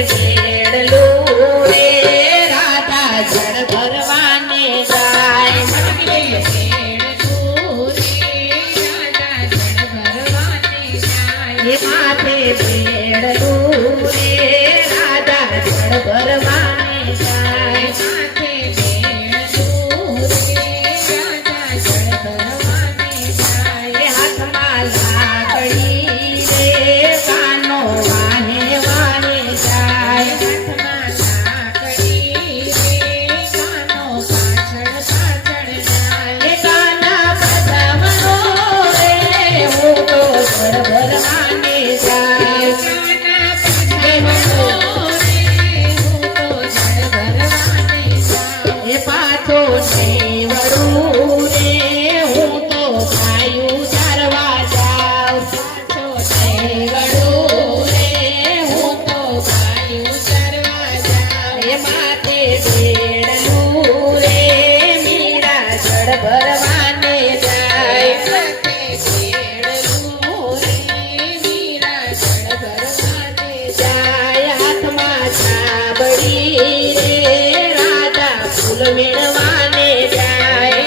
બેડલું રે રાધા જળ ભરવાને જાય એ માથે બેડલું રે રાધા જળ ભરવાને જાય હાથમાં લાકડી રે કાનો વાહે વાહે જાય એ કાના બધામનો રે હું તો જળ ભરવાને જાય એ પાછો નેવડું રે હું તો ગાયું ચારવા જાઉં નેવડું રે હું તો ગાયું ચારવા જાઉં એ માથે બેડલું રે મીરા જળ ભરવાને જાય જાય હાથમાં છાબડી રે રાધા ફૂલ મેળવાને જાય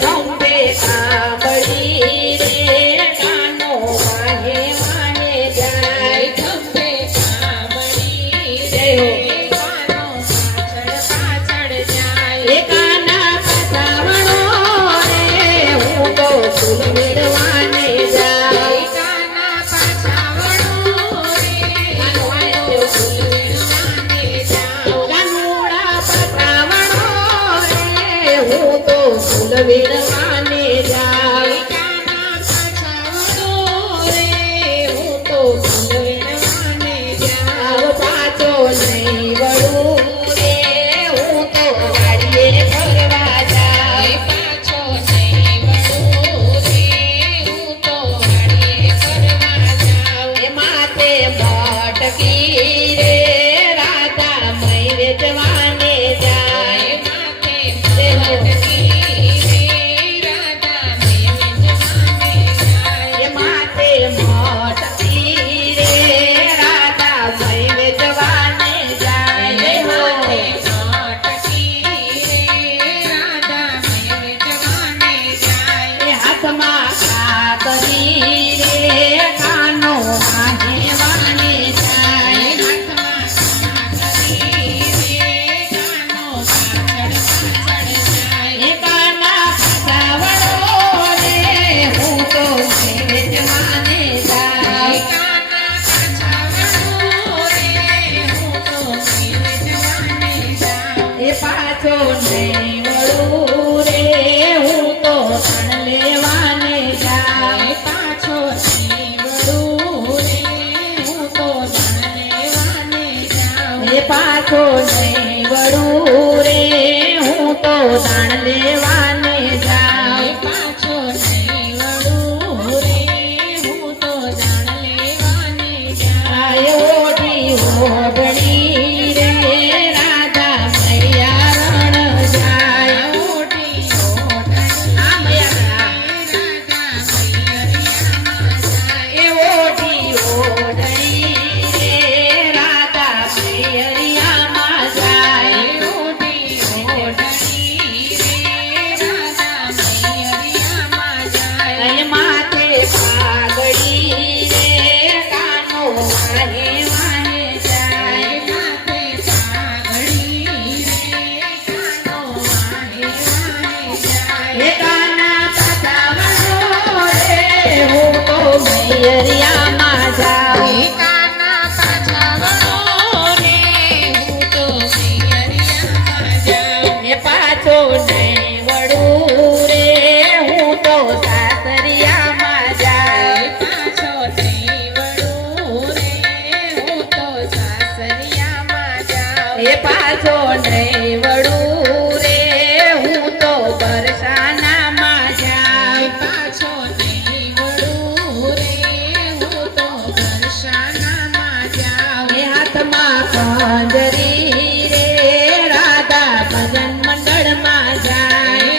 ખંભે કાબડી રે કાનો વાહે વાહે જાય એ કાના પસાવણો રે હું તો ફૂલ મેળવાને જાય કાનુડા પસાવણો રે હું તો ફૂલ મેળવાને જાય આવ પાછો નહીં વળું રે હું તો વાડીએ ફરવા જાય એ માથે ભટકી રે રાધા મય વેચવાને જાય એ માથે ભટકી રે રાધા મય વેચવાને જાય એ હાથમાં કાતરી રે કાનો વાહે વાહે જાય એ કાના પસાવડો રે હું તો વેચવાને જાય એ પાછો નહીં વળું રે હું તો ધન લેવાને જાય એ પાછો નહીં વળું રે હું તો ધન લેવાને જાય આય ઓઢી ઓઢણી રે રાધા મૈયા રણ જાય આ મૈયા એ ઓઢી ઓઢણી રે રાધા મૈયરિયામાં જાય અને માથે પાઘડી રે કાનો વાહે વાહે જાય એ કાના પસાવણો રે હું તો મૈયરિયામાં જાઉં એ પાછો નહીં વળું રે હું તો સાસરિયામાં જાય એ પાછો નહીં વળું રે હું તો બરસાનામાં જાય એ હાથમાં ખંજરી રે રાધા ભજન મંડળમાં જાય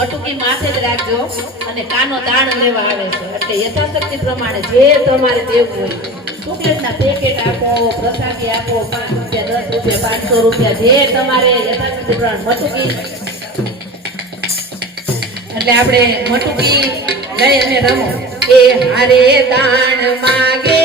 મટુકી માથે જ રાખજો અને કાનો દાણ લેવા આવે છે એટલે યથાશક્તિ પ્રમાણે જે તમારે દેવું હોય ચોકલેટના પેકેટ આપો, પ્રસાદી આપો, 5 રૂપિયા, 10 રૂપિયા, 500 રૂપિયા, જે તમારે યથાશક્તિ પ્રમાણે મટુકી એટલે આપણે મટુકી લઈ અને રમો. એ હારે દાણ માગે